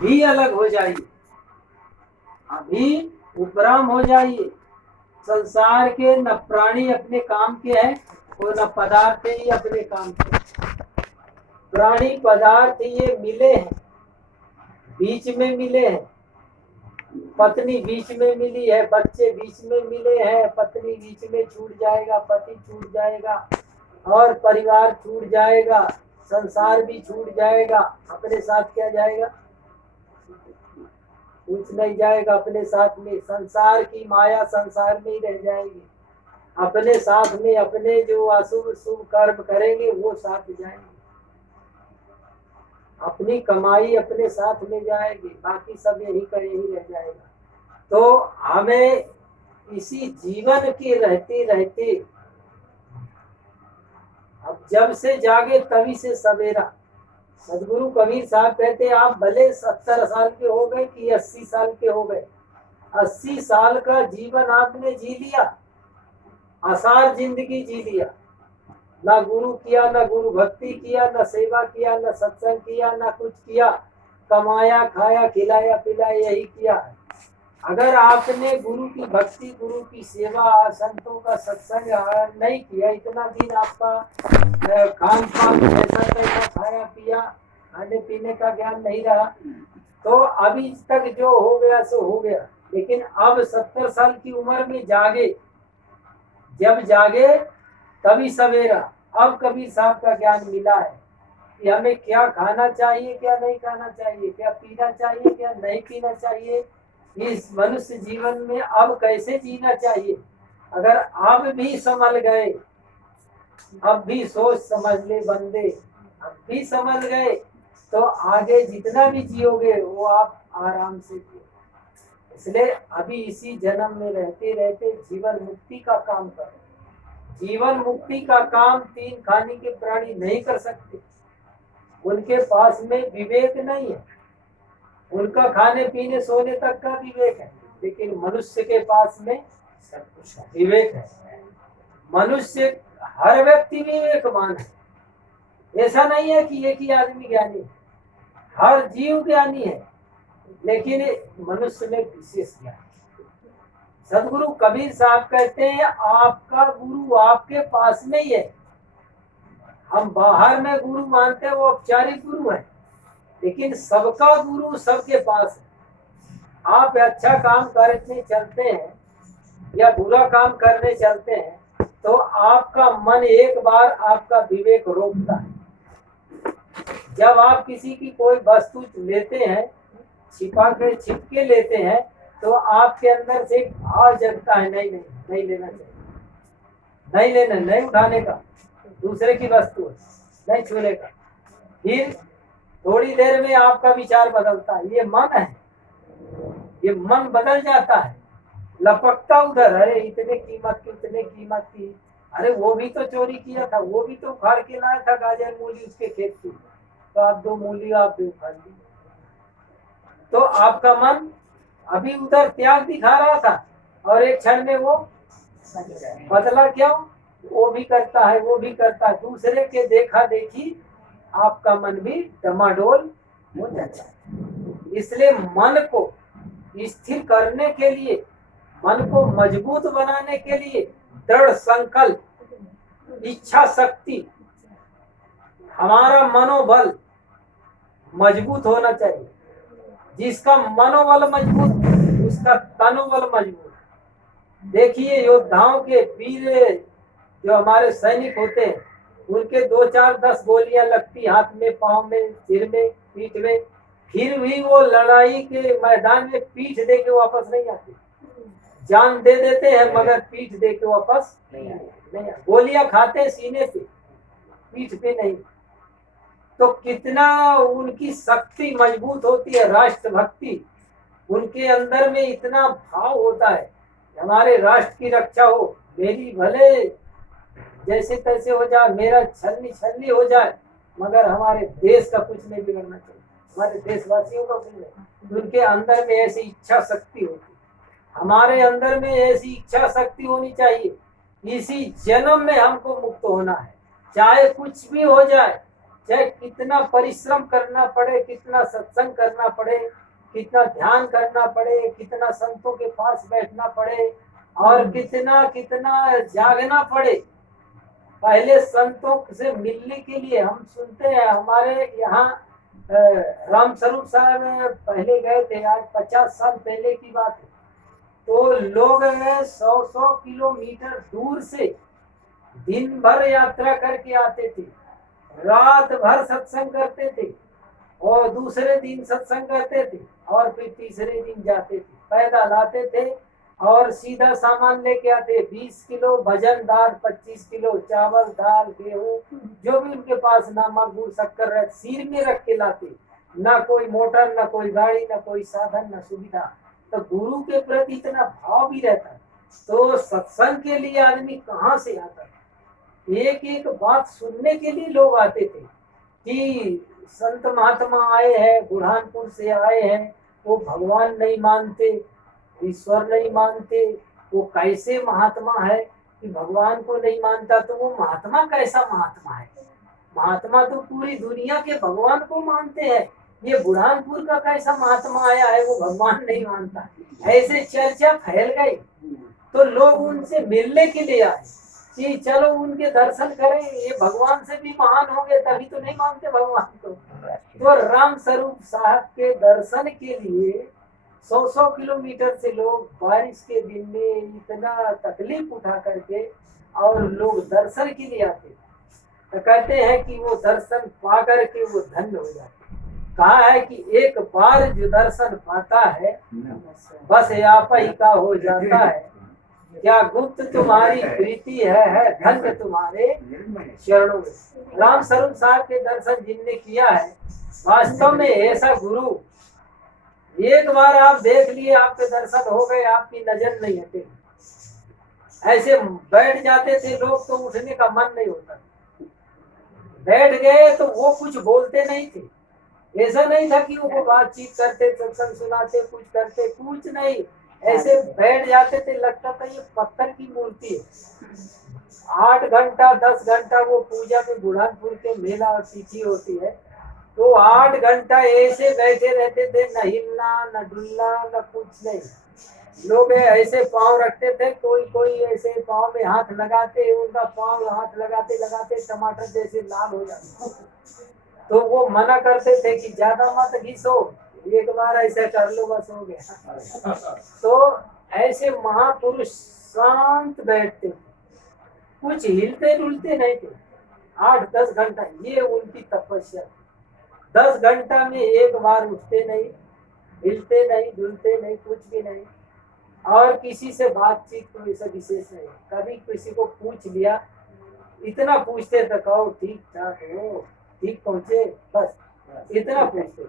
अभी अलग हो जाइए, अभी उपराम हो जाइए। संसार के न प्राणी अपने काम के हैं और न पदार्थ ही अपने काम के। प्राणी पदार्थ ये मिले हैं, बीच में मिले हैं, पत्नी बीच में मिली है, बच्चे बीच में मिले हैं, पत्नी बीच में छूट जाएगा, पति छूट जाएगा और परिवार छूट जाएगा, संसार भी छूट जाएगा। अपने साथ क्या जाएगा? कुछ नहीं जाएगा अपने साथ में। संसार की माया संसार में ही रह जाएगी। अपने साथ में अपने जो अशुभ शुभ कर्म करेंगे वो साथ जाएंगे, अपनी कमाई अपने साथ में जाएगी, बाकी सब यही का यही रह जाएगा। तो हमें इसी जीवन की रहते रहते, अब जब से जागे तभी से सवेरा। सदगुरु कबीर साहब कहते आप भले 70 साल के हो गए कि 80 साल के हो गए, 80 साल का जीवन आपने जी लिया, आसार जिंदगी जी लिया। ना गुरु किया, ना गुरु भक्ति किया, ना सेवा किया, ना सत्संग किया, ना कुछ किया, कमाया खाया खिलाया पिलाया यही किया है। अगर आपने गुरु की भक्ति, गुरु की सेवा, संतों का सत्संग नहीं किया, इतना दिन आपका खान पान पैसा पैसा खाया पिया, खाने पीने का ज्ञान नहीं रहा, तो अभी तक जो हो गया सो हो गया। लेकिन अब 70 साल की उम्र में जागे, जब जागे तभी सवेरा। अब कबीर साहब का ज्ञान मिला है कि हमें क्या खाना चाहिए, क्या नहीं खाना चाहिए, क्या पीना चाहिए, क्या नहीं पीना चाहिए, इस मनुष्य जीवन में अब कैसे जीना चाहिए। अगर अब भी संभल गए, अब भी सोच समझ ले बंदे, अब भी समझ गए तो आगे जितना भी जियोगे वो आप आराम से जियो। इसलिए अभी इसी जन्म में रहते रहते जीवन मुक्ति का काम करो। जीवन मुक्ति का काम तीन खानी के प्राणी नहीं कर सकते, उनके पास में विवेक नहीं है। उनका खाने पीने सोने तक का विवेक है, लेकिन मनुष्य के पास में सब कुछ विवेक है। मनुष्य हर व्यक्ति विवेकवान है। ऐसा नहीं है कि एक ही आदमी ज्ञानी है, हर जीव ज्ञानी है, लेकिन मनुष्य में विशेष ज्ञान। सदगुरु कबीर साहब कहते हैं आपका गुरु आपके पास में ही है। हम बाहर में गुरु मानते हैं, वो औपचारिक गुरु है, लेकिन सबका गुरु सबके पास है। आप अच्छा काम करने चलते हैं या बुरा काम करने चलते हैं तो आपका मन एक बार आपका विवेक रोकता है। जब आप किसी की कोई वस्तु लेते हैं, छिपा के छिपके लेते हैं, तो आपके अंदर से एक भाव जगता है, नहीं नहीं नहीं लेना चाहिए, नहीं लेना, नहीं उठाने का, दूसरे की वस्तु नहीं छूने का। फिर थोड़ी देर में आपका विचार बदलता है, ये मन है, ये मन बदल जाता है, लपकता उधर, अरे इतने कीमत की, इतने कीमत की, अरे वो भी तो चोरी किया था, वो भी तो उखाड़ के लाया था गाजर मूली उसके खेत की, तो आप 2 मूली आप भी उखाड़ ली। तो आपका मन अभी उधर त्याग दिखा रहा था और एक क्षण में वो बदला। क्यों? वो भी करता है, वो भी करता है, दूसरे के देखा देखी आपका मन भी डमाडोल हो जाता है। इसलिए मन को स्थिर करने के लिए, मन को मजबूत बनाने के लिए दृढ़ संकल्प, इच्छा शक्ति, हमारा मनोबल मजबूत होना चाहिए। जिसका मनोबल मजबूत, उसका तनोबल मजबूत। देखिए योद्धाओं के वीर जो हमारे सैनिक होते हैं, उनके 2 4 10 गोलियां लगती हाथ में, पांव में, सिर में, पीठ में, फिर भी वो लड़ाई के मैदान में पीठ दे के वापस नहीं आते। जान दे देते हैं मगर पीठ दे के वापस नहीं। गोलियां खाते सीने पे, पीठ पे नहीं। तो कितना उनकी शक्ति मजबूत होती है, राष्ट्रभक्ति उनके अंदर में इतना भाव होता है, हमारे राष्ट्र की रक्षा हो, मेरी भले जैसे तैसे हो जाए, मेरा छलनी छलनी हो जाए, मगर हमारे देश का कुछ नहीं बिगड़ना चाहिए, हमारे देशवासियों का कुछ नहीं। उनके अंदर में ऐसी इच्छा शक्ति होती, हमारे अंदर में ऐसी इच्छा शक्ति होनी चाहिए। इसी जन्म में हमको मुक्त होना है, चाहे कुछ भी हो जाए, चाहे कितना परिश्रम करना पड़े, कितना सत्संग करना पड़े, कितना ध्यान करना पड़े, कितना संतों के पास बैठना पड़े और कितना कितना जागना पड़े, पहले संतों से मिलने के लिए हम सुनते हैं। हमारे यहाँ राम स्वरूप साहब पहले गए थे, आज 50 साल पहले की बात है। तो लोग 100-100 किलोमीटर दूर से दिन भर यात्रा करके आते थे, रात भर सत्संग करते थे और दूसरे दिन सत्संग करते थे और फिर तीसरे दिन जाते थे, पैदल आते थे और सीधा सामान लेके आते। 20 किलो भजन दाल, 25 किलो चावल दाल गेहूं, जो भी उनके पास नमक गुड़ शक्कर रह सिर में रख के लाते। ना कोई मोटर, ना कोई गाड़ी, ना कोई साधन, ना सुविधा। तो गुरु के प्रति इतना भाव भी रहता। तो सत्संग के लिए आदमी कहाँ से आता, एक एक बात सुनने के लिए लोग आते थे कि संत महात्मा आए हैं, बुरहानपुर से आए हैं, वो भगवान नहीं मानते, ईश्वर नहीं मानते, वो कैसे महात्मा है कि भगवान को नहीं मानता, तो वो महात्मा कैसा महात्मा है? महात्मा तो पूरी दुनिया के भगवान को मानते हैं, ये बुरहानपुर का कैसा महात्मा आया है वो भगवान नहीं मानता। ऐसे चर्चा फैल गई तो लोग उनसे मिलने के लिए आए कि चलो उनके दर्शन करें, ये भगवान से भी महान होंगे, तभी तो नहीं मानते भगवान को। तो राम स्वरूप साहब के दर्शन के लिए 100-100 किलोमीटर से लोग बारिश के दिन में इतना तकलीफ उठा करके और लोग दर्शन के लिए आते। तो कहते हैं कि वो दर्शन पा करके वो धन्य हो जाते। कहा है कि एक बार जो दर्शन पाता है बस आप ही का हो जाता है। क्या गुप्त तुम्हारी प्रीति है धन्य तुम्हारे चरणों में। राम स्वरूप साहब के दर्शन जिनने किया है, वास्तव में ऐसा गुरु, एक बार आप देख लिए, आपके दर्शन हो गए, आपकी नजर नहीं हटेगी। ऐसे बैठ जाते थे लोग तो उठने का मन नहीं होता, बैठ गए तो वो कुछ बोलते नहीं थे। ऐसा नहीं था कि वो बातचीत करते, सत्संग सुनाते, कुछ करते, कुछ नहीं, ऐसे बैठ जाते थे, लगता था ये पत्थर की मूर्ति है। 8 घंटा 10 घंटा वो पूजा में बुरहानपुर के मेला और तिथि होती है, तो 8 घंटा ऐसे बैठे रहते थे, न हिलना न डुलना न कुछ नहीं। लोग ऐसे पाँव रखते थे, कोई कोई ऐसे पाँव में हाथ लगाते, उनका पाँव हाथ लगाते लगाते टमाटर जैसे लाल हो जाते। तो वो मना करते थे कि ज्यादा मत घिसो, एक बार ऐसा कर लो बस हो गया। तो ऐसे महापुरुष शांत बैठते थे, कुछ हिलते डुलते नहीं थे। 8-10 घंटा ये उनकी तपस्या। 10 घंटा में एक बार उठते नहीं, हिलते नहीं, डुलते नहीं, कुछ भी नहीं। और किसी से बातचीत कोई ऐसा विशेष नहीं। कभी किसी को पूछ लिया, इतना पूछते थे, कहो ठीक ठाक हो, ठीक पहुंचे, बस इतना पूछते।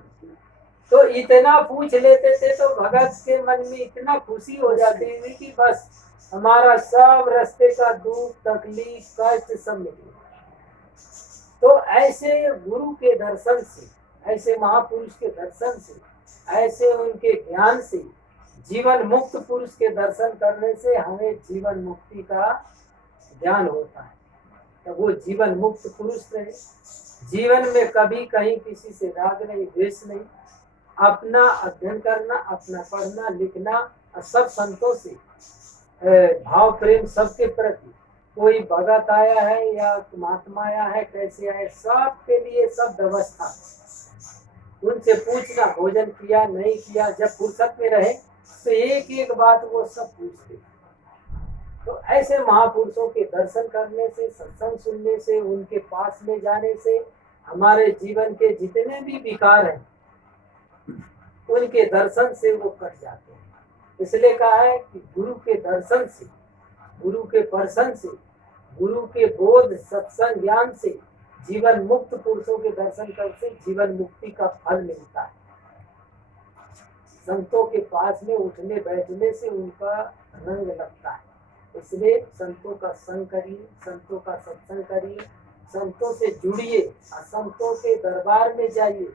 तो इतना पूछ लेते थे तो भगत के मन में इतना खुशी हो जाती थी कि बस हमारा सब रास्ते का दुख तकलीफ कष्ट सब मिट गया। तो ऐसे गुरु के दर्शन से, ऐसे महापुरुष के दर्शन से, ऐसे उनके ज्ञान से, जीवन मुक्त पुरुष के दर्शन करने से हमें जीवन मुक्ति का ज्ञान होता है। तो वो जीवन मुक्त पुरुष रहे, जीवन में कभी कहीं किसी से राग नहीं, द्वेष नहीं, अपना अध्ययन करना, अपना पढ़ना लिखना, और सब संतों से भाव प्रेम सबके प्रति। कोई भगत आया है या महात्मा आया है, कैसे आए, सबके लिए सब व्यवस्था। उनसे पूछना भोजन किया नहीं किया, जब फुर्सत में रहे तो एक एक बात वो सब पूछते। तो ऐसे महापुरुषों के दर्शन करने से, सत्संग सुनने से, उनके पास में जाने से हमारे जीवन के जितने भी विकार हैं उनके दर्शन से वो कट जाते हैं। इसलिए कहा है कि गुरु के दर्शन से, गुरु के दर्शन से, गुरु के बोध सत्संग ज्ञान से, जीवन मुक्त पुरुषों के दर्शन करके जीवन मुक्ति का फल मिलता है। संतों के पास में उठने बैठने से उनका रंग लगता है। इसलिए संतों का संग करिए, संतों का सत्संग करिए, संतों से जुड़िए, संतों के दरबार में जाइए।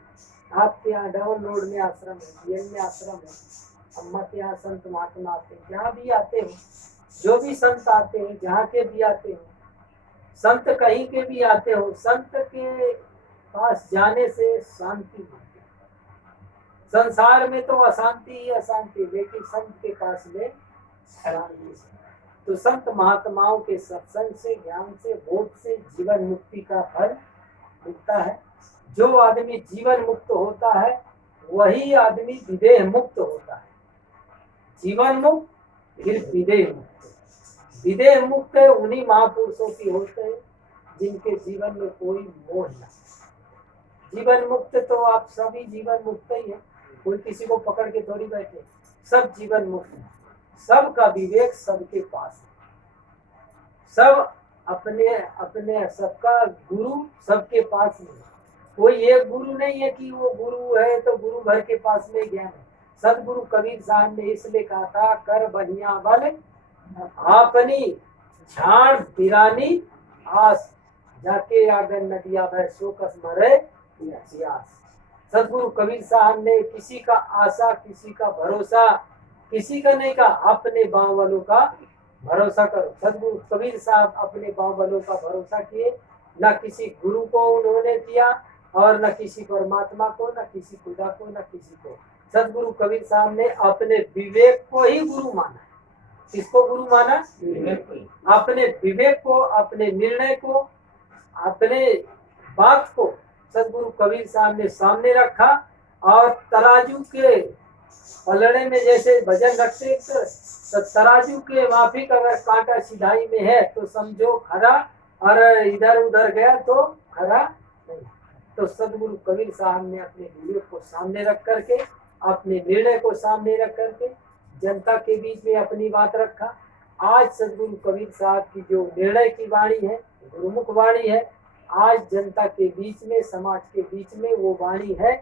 आपके यहाँ डबल रोड में आश्रम है, बीएल में आश्रम है, अम्मा के यहाँ संत महात्मा आते हैं। जहाँ भी आते हो, जो भी संत आते हैं, जहाँ के भी आते हो, संत कहीं के भी आते हो, संत के पास जाने से शांति मिलती है। संसार में तो अशांति ही अशांति, लेकिन संत के पास में शांति। तो संत महात्माओं के सत्संग से, ज्ञान से, बोध से जीवन मुक्ति का फल मिलता है। जो आदमी जीवन मुक्त होता है वही आदमी विदेह मुक्त होता है। जीवन मुक्त फिर विदेह मुक्त। विदेह मुक्त उन्हीं महापुरुषों की होते हैं जिनके जीवन में कोई मोह न। जीवन मुक्त तो आप सभी जीवन मुक्त ही है, कोई किसी को पकड़ के थोड़ी बैठे, सब जीवन मुक्त है। सबका विवेक सबके पास है, सब अपने अपने, सबका गुरु सबके पास में है। कोई एक गुरु नहीं है कि वो गुरु है तो गुरु भर के पास में ज्ञान है। सदगुरु कबीर साहब ने इसलिए कहा था, कर बनिया बल अपनी झाड़ बिरानी आस, जाके आगन नदिया भय शोकस मरे प्यास। सदगुरु कबीर साहब ने किसी का आशा, किसी का भरोसा, किसी का नहीं कहा, अपने बाँव वालों का भरोसा करो। सदगुरु कबीर साहब अपने बाँव वालों का भरोसा किए, न किसी गुरु को उन्होंने किया और न किसी परमात्मा को, न किसी खुदा को, न किसी को। सदगुरु कबीर साहब ने अपने विवेक को ही गुरु माना। किसको गुरु माना? अपने विवेक को, अपने निर्णय को, अपने बात को सदगुरु कबीर साहब ने सामने रखा। और तराजू के पलड़े में जैसे वजन रखते तो तराजू के माफिक अगर कांटा सिधाई में है तो समझो खरा, और इधर उधर गया तो खरा नहीं। तो सदगुरु कबीर साहब ने अपने विवेक को सामने रख करके, अपने निर्णय को सामने रख करके जनता के बीच में अपनी बात रखा। आज सदगुरु कबीर साहब की जो निर्णय की वाणी है, गुरुमुख वाणी है, आज जनता के बीच में, समाज के बीच में वो वाणी है।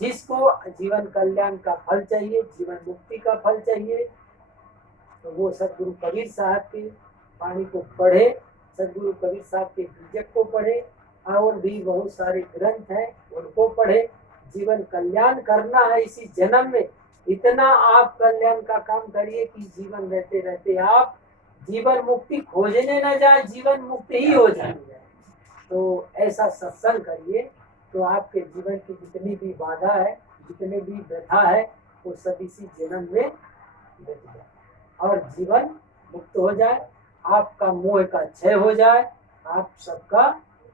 जिसको जीवन कल्याण का फल चाहिए, जीवन मुक्ति का फल चाहिए, तो वो सदगुरु कबीर साहब की वाणी को पढ़े, सदगुरु कबीर साहब के बीजक को पढ़े, और भी बहुत सारे ग्रंथ हैं उनको पढ़े। जीवन कल्याण करना है इसी जन्म में, इतना आप कल्याण का काम करिए कि जीवन रहते रहते आप जीवन मुक्ति खोजने न जाए, जीवन मुक्ति ही हो जाए। तो ऐसा सत्संग करिए तो आपके जीवन की जितनी भी बाधा है, जितने भी व्यथा है, वो सब इसी जन्म में मिट जाए और जीवन मुक्त हो जाए। आपका मोह का क्षय हो जाए, आप सबका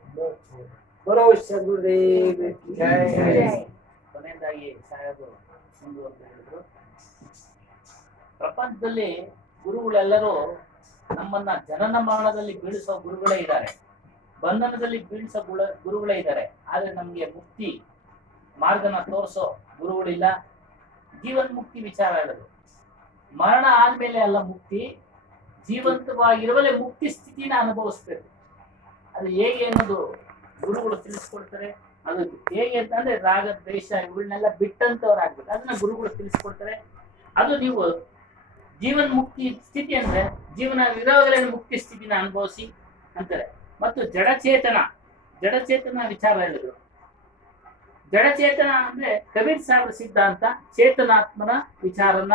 मोक्ष हो जाए। बोलो सद्गुरुदेव की जय। ಕೊನೆಯದಾಗಿ ಸಾಹೇಬರು ಮುಂದುವರೆದು ಹೇಳಿದ್ರು, ಪ್ರಪಂಚದಲ್ಲಿ ಗುರುಗಳೆಲ್ಲರೂ ನಮ್ಮನ್ನ ಜನನ ಮರಣದಲ್ಲಿ ಬೀಳಿಸೋ ಗುರುಗಳೇ ಇದ್ದಾರೆ, ಬಂಧನದಲ್ಲಿ ಬೀಳಿಸೋ ಗುರುಗಳೇ ಇದ್ದಾರೆ. ಆದ್ರೆ ನಮ್ಗೆ ಮುಕ್ತಿ ಮಾರ್ಗನ ತೋರಿಸೋ ಗುರುಗಳಿಲ್ಲ. ಜೀವನ್ ಮುಕ್ತಿ ವಿಚಾರ ಹೇಳೋದು, ಮರಣ ಆದ್ಮೇಲೆ ಅಲ್ಲ ಮುಕ್ತಿ, ಜೀವಂತವಾಗಿರುವಲ್ಲೇ ಮುಕ್ತಿ ಸ್ಥಿತಿನ ಅನುಭವಿಸ್ಬೇಕು. ಅದು ಹೇಗೆ ಅನ್ನೋದು ಗುರುಗಳು ತಿಳಿಸ್ಕೊಡ್ತಾರೆ. ಅದು ಹೇಗೆ ಅಂತಂದ್ರೆ ರಾಗ ದ್ವೇಷ ಇವುಗಳನ್ನೆಲ್ಲ ಬಿಟ್ಟಂತವ್ರಾಗ್ಬೇಕು, ಅದನ್ನ ಗುರುಗಳು ತಿಳಿಸ್ಕೊಡ್ತಾರೆ. ಅದು ನೀವು ಜೀವನ್ ಮುಕ್ತಿ ಸ್ಥಿತಿ ಅಂದ್ರೆ ಜೀವನ ಇರೋವಾಗಲೇ ಮುಕ್ತಿ ಸ್ಥಿತಿನ ಅನುಭವಿಸಿ ಅಂತಾರೆ. ಮತ್ತು ಜಡಚೇತನ ವಿಚಾರ ಹೇಳಿದ್ರು. ಜಡಚೇತನ ಅಂದ್ರೆ ಕಬೀರ್ ಸಾಹೇಬ್ರ ಸಿದ್ಧಾಂತ ಚೇತನಾತ್ಮನ ವಿಚಾರನ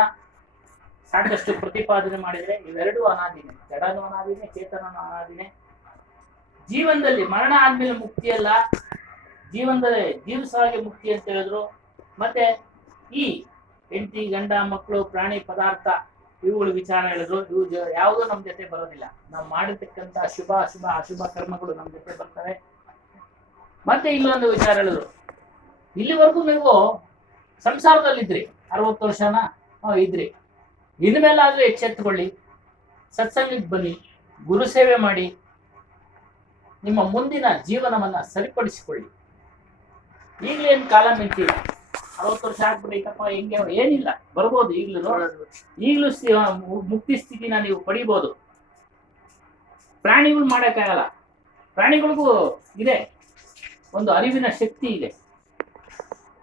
ಸಾಕಷ್ಟು ಪ್ರತಿಪಾದನೆ ಮಾಡಿದ್ರೆ. ಇವೆರಡೂ ಅನಾದಿನೇ, ಜಡನೂ ಅನಾದಿನೇ, ಚೇತನನೂ ಅನಾದಿನೇ. ಜೀವನದಲ್ಲಿ ಮರಣ ಆದ್ಮೇಲೆ ಮುಕ್ತಿ ಅಲ್ಲ, ಜೀವನದಲ್ಲಿ ಜೀವಿಸವಾಗಿ ಮುಕ್ತಿ ಅಂತ ಹೇಳಿದ್ರು. ಮತ್ತೆ ಈ ಹೆಂಡತಿ, ಗಂಡ, ಮಕ್ಕಳು, ಪ್ರಾಣಿ, ಪದಾರ್ಥ ಇವುಗಳ ವಿಚಾರ ಹೇಳಿದ್ರು. ಇವು ಯಾವುದೂ ನಮ್ ಜೊತೆ ಬರೋದಿಲ್ಲ. ನಾವು ಮಾಡಿರ್ತಕ್ಕಂಥ ಅಶುಭ ಕರ್ಮಗಳು ನಮ್ ಜೊತೆ ಬರ್ತವೆ. ಮತ್ತೆ ಇಲ್ಲೊಂದು ವಿಚಾರ ಹೇಳಿದ್ರು, ಇಲ್ಲಿವರೆಗೂ ನೀವು ಸಂಸಾರದಲ್ಲಿದ್ರಿ, 60 ವರ್ಷನ ಇದ್ರಿ, ಇನ್ಮೇಲಾದ್ರೂ ಎಚ್ಚೆತ್ತುಕೊಳ್ಳಿ, ಸತ್ಸಂಗಕ್ಕೆ ಬನ್ನಿ, ಗುರು ಸೇವೆ ಮಾಡಿ, ನಿಮ್ಮ ಮುಂದಿನ ಜೀವನವನ್ನ ಸರಿಪಡಿಸಿಕೊಳ್ಳಿ. ಈಗಲೇನು ಕಾಲ ಮಿಂಚಿಲ್ಲ, 60 ವರ್ಷ ಆಗ್ಬಿಡೈತಪ್ಪ ಹೆಂಗೆ, ಏನಿಲ್ಲ, ಬರ್ಬೋದು. ಈಗಲೂ ಮುಕ್ತಿ ಸ್ಥಿತಿನ ನೀವು ಪಡಿಬೋದು. ಪ್ರಾಣಿಗಳು ಮಾಡೋಕ್ಕಾಗಲ್ಲ, ಪ್ರಾಣಿಗಳಿಗೂ ಇದೆ ಒಂದು ಅರಿವಿನ ಶಕ್ತಿ ಇದೆ.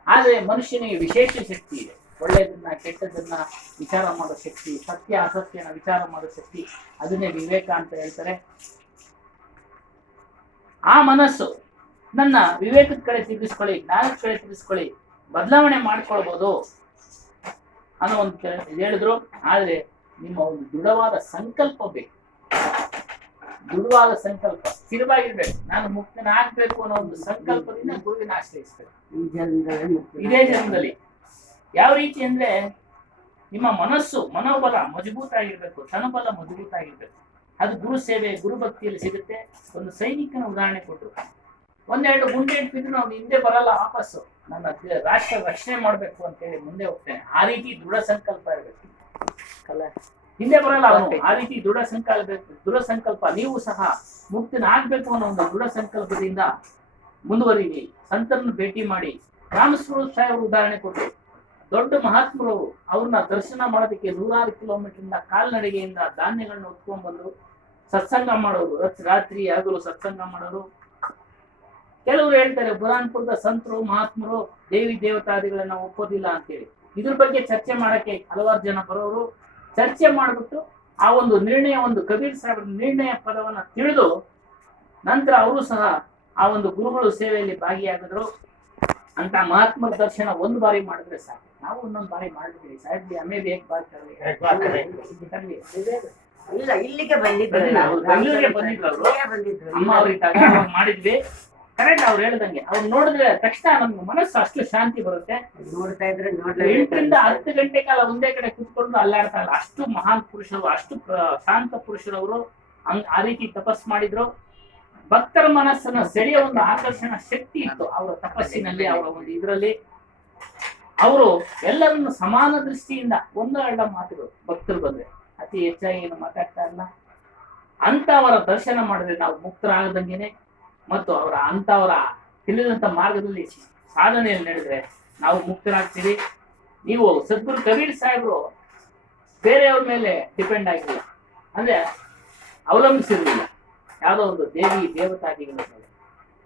ಆದರೆ ಮನುಷ್ಯನಿಗೆ ವಿಶೇಷ ಶಕ್ತಿ ಇದೆ, ಒಳ್ಳೆಯದನ್ನ ಕೆಟ್ಟದನ್ನ ವಿಚಾರ ಮಾಡೋ ಶಕ್ತಿ, ಸತ್ಯ ಅಸತ್ಯನ ವಿಚಾರ ಮಾಡೋ ಶಕ್ತಿ, ಅದನ್ನೇ ವಿವೇಕ ಅಂತ ಹೇಳ್ತಾರೆ. ಆ ಮನಸ್ಸು ನನ್ನ ವಿವೇಕದ ಕಡೆ ತಿರುಗಿಸ್ಕೊಳ್ಳಿ, ಜ್ಞಾನದ ಕಡೆ ತಿರುಗಿಸ್ಕೊಳ್ಳಿ, ಬದಲಾವಣೆ ಮಾಡ್ಕೊಳ್ಬೋದು ಅನ್ನೋ ಒಂದು ಹೇಳಿದ್ರು. ಆದ್ರೆ ನಿಮ್ಮ ಒಂದು ದೃಢವಾದ ಸಂಕಲ್ಪ ಬೇಕು. ದೃಢವಾದ ಸಂಕಲ್ಪ ಸ್ಥಿರವಾಗಿರ್ಬೇಕು. ನಾನು ಮುಕ್ತನಾಗ್ಬೇಕು ಅನ್ನೋ ಒಂದು ಸಂಕಲ್ಪದಿಂದ ಗುರುವಿನ ಆಶ್ರಯಿಸ್ಬೇಕು ಇದೇ ಜನ್ಮದಲ್ಲಿ. ಯಾವ ರೀತಿ ಅಂದ್ರೆ ನಿಮ್ಮ ಮನಸ್ಸು ಮನೋಬಲ ಮಜಬೂತ ಆಗಿರ್ಬೇಕು, ತನುಬಲ ಮಜಬೂತ ಆಗಿರ್ಬೇಕು. ಅದು ಗುರು ಸೇವೆ ಗುರು ಭಕ್ತಿಯಲ್ಲಿ ಸಿಗುತ್ತೆ. ಒಂದು ಸೈನಿಕನ ಉದಾಹರಣೆ ಕೊಟ್ಟರು. ಒಂದೆರಡು ಗುಂಡೆ ಇಟ್ಬಿದ್ರು ನಾವು ಹಿಂದೆ ಬರಲ್ಲ, ವಾಪಸ್ಸು ನನ್ನ ರಾಷ್ಟ್ರ ರಕ್ಷಣೆ ಮಾಡ್ಬೇಕು ಅಂತೇಳಿ ಮುಂದೆ ಹೋಗ್ತೇನೆ. ಆ ರೀತಿ ದೃಢ ಸಂಕಲ್ಪ ಇರಬೇಕು, ಹಿಂದೆ ಬರಲ್ಲ ಅವನು. ಆ ರೀತಿ ದೃಢ ಸಂಕಲ್ಪ ನೀವು ಸಹ ಮುಕ್ತನಾಗ್ಬೇಕು ಅನ್ನೋ ಒಂದು ದೃಢ ಸಂಕಲ್ಪದಿಂದ ಮುಂದುವರಿಗಿ. ಸಂತರನ್ನು ಭೇಟಿ ಮಾಡಿ. ರಾಮಸ್ವರೂಪ್ ಸಾಹೇಬರು ಉದಾಹರಣೆ ಕೊಟ್ಟರು. ದೊಡ್ಡ ಮಹಾತ್ಮರು ಅವ್ರನ್ನ ದರ್ಶನ ಮಾಡೋದಕ್ಕೆ 100 ಕಿಲೋಮೀಟರ್ ಕಾಲ್ನಡಿಗೆಯಿಂದ ಧಾನ್ಯಗಳನ್ನ ಹೊತ್ಕೊಂಡ್ ಬಂದು ಸತ್ಸಂಗ ಮಾಡೋರು, ರಾತ್ರಿ ಹಗಲು ಸತ್ಸಂಗ ಮಾಡೋರು. ಕೆಲವರು ಹೇಳ್ತಾರೆ ಬುರಾನ್ಪುರದ ಸಂತರು ಮಹಾತ್ಮರು ದೇವಿ ದೇವತಾದಿಗಳನ್ನ ಒಪ್ಪೋದಿಲ್ಲ ಅಂತೇಳಿ. ಇದ್ರ ಬಗ್ಗೆ ಚರ್ಚೆ ಮಾಡಕ್ಕೆ ಹಲವಾರು ಜನ ಬರೋರು. ಚರ್ಚೆ ಮಾಡ್ಬಿಟ್ಟು ಆ ಒಂದು ನಿರ್ಣಯ, ಒಂದು ಕಬೀರ್ ಸಾಹೇಬರ ನಿರ್ಣಯ ಪದವನ್ನ ತಿಳಿದು ನಂತರ ಅವರು ಸಹ ಆ ಒಂದು ಗುರುಗಳು ಸೇವೆಯಲ್ಲಿ ಭಾಗಿಯಾಗಿದ್ರು. ಅಂತ ಮಹಾತ್ಮರ ದರ್ಶನ ಒಂದು ಬಾರಿ ಮಾಡಿದ್ರೆ ಸಾಕು. ನಾವು ಒಂದೊಂದು ಬಾರಿ ಮಾಡಿದ್ವಿ ಸಾಹೇಬ್. ಆಮೇಲೆ ಇಲ್ಲ, ಇಲ್ಲಿಗೆ ಬಂದಿದ್ರು, ಬೆಂಗಳೂರಿಗೆ ಬಂದಿದ್ರು ಅವರು. ಅಮ್ಮ ಅವ್ರಿಗೆ ಮಾಡಿದ್ವಿ. ಕರೆಕ್ಟ್ ಅವ್ರು ಹೇಳ್ದಂಗೆ ಅವ್ರು ನೋಡಿದ್ರೆ ತಕ್ಷಣ ನಮ್ಗೆ ಮನಸ್ಸು ಅಷ್ಟು ಶಾಂತಿ ಬರುತ್ತೆ. ನೋಡ್ತಾ ಇದ್ರೆ 8ರಿಂದ 10 ಗಂಟೆ ಕಾಲ ಒಂದೇ ಕಡೆ ಕೂತ್ಕೊಂಡು ಅಲ್ಲಾಡ್ತಾ ಇಲ್ಲ. ಅಷ್ಟು ಮಹಾನ್ ಪುರುಷರು, ಅಷ್ಟು ಶಾಂತ ಪುರುಷರವರು ಆ ರೀತಿ ತಪಸ್ ಮಾಡಿದ್ರು. ಭಕ್ತರ ಮನಸ್ಸನ್ನ ಸೆಳೆಯ ಒಂದು ಆಕರ್ಷಣ ಶಕ್ತಿ ಇತ್ತು ಅವರ ತಪಸ್ಸಿನಲ್ಲಿ, ಅವರ ಒಂದು ಇದರಲ್ಲಿ. ಅವರು ಎಲ್ಲರನ್ನು ಸಮಾನ ದೃಷ್ಟಿಯಿಂದ ಒಂದೆರಡು ಮಾತುಗಳು ಭಕ್ತರು ಬಂದ್ರೆ ಅತಿ ಹೆಚ್ಚಾಗಿ ಏನು ಮಾತಾಡ್ತಾ ಇಲ್ಲ. ಅಂತವರ ದರ್ಶನ ಮಾಡಿದ್ರೆ ನಾವು ಮುಕ್ತರಾಗದಂಗೆನೆ, ಮತ್ತು ಅವರ ತಿಳಿದಂತ ಮಾರ್ಗದಲ್ಲಿ ಸಾಧನೆಯಲ್ಲಿ ನಡೆದ್ರೆ ನಾವು ಮುಕ್ತರಾಗ್ತೀವಿ. ನೀವು ಸದ್ಗುರು ಕಬೀರ್ ಸಾಹೇಬರು ಬೇರೆಯವ್ರ ಮೇಲೆ ಡಿಪೆಂಡ್ ಆಗಿಲ್ಲ, ಅಂದ್ರೆ ಅವಲಂಬಿಸಿರ್ಲಿಲ್ಲ ಯಾವುದೋ ಒಂದು ದೇವಿ ದೇವತಾದಿಗಳ ಮೇಲೆ.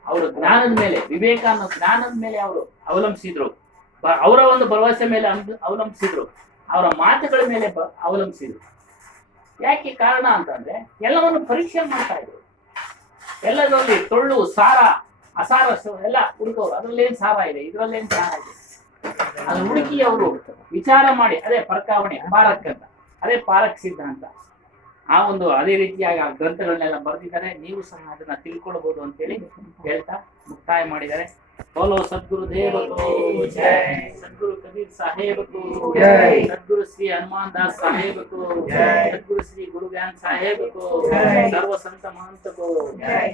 ಅವರ ಜ್ಞಾನದ ಮೇಲೆ, ವಿವೇಕ ಅನ್ನೋ ಜ್ಞಾನದ ಮೇಲೆ ಅವರು ಅವಲಂಬಿಸಿದ್ರು. ಅವರ ಒಂದು ಭರವಸೆ ಮೇಲೆ ಅವಲಂಬಿಸಿದ್ರು. ಅವರ ಮಾತುಗಳ ಮೇಲೆ ಅವಲಂಬಿಸಿದ್ರು. ಯಾಕೆ ಕಾರಣ ಅಂತಂದ್ರೆ ಎಲ್ಲವನ್ನು ಪರೀಕ್ಷೆ ಮಾಡ್ತಾ ಇದ್ರು. ಎಲ್ಲದರಲ್ಲಿ ಟೊಳ್ಳು ಸಾರ ಅಸಾರ ಎಲ್ಲ ಹುಡುಕವ್ರು. ಅದ್ರಲ್ಲೇನ್ ಸಾರ ಇದೆ, ಇದ್ರಲ್ಲೇನ್ ಸಾರ ಇದೆ, ಅದು ಹುಡುಕಿ ಅವರು ವಿಚಾರ ಮಾಡಿ, ಅದೇ ಪರ್ಕಾವಣೆ ಪಾರಕ್ ಅಂತ, ಅದೇ ಪಾರಕ್ ಸಿದ್ಧಾಂತ. ಅದೇ ರೀತಿಯಾಗಿ ಆ ಗ್ರಂಥಗಳನ್ನೆಲ್ಲ ಬರೆದಿದ್ದಾರೆ. ನೀವು ಸಹ ಅದನ್ನ ತಿಳ್ಕೊಳ್ಬಹುದು ಅಂತೇಳಿ ಹೇಳ್ತಾ ಮುಕ್ತಾಯ ಮಾಡಿದ್ದಾರೆ. बोलो सद्गुरु देव को जय, सद्गुरु कबीर साहेब को जय, सद्गुरु श्री हनुमान दास साहेब को जय, सद्गुरु श्री गुरु ज्ञान साहेब को जय, सर्व संत महंत को जय।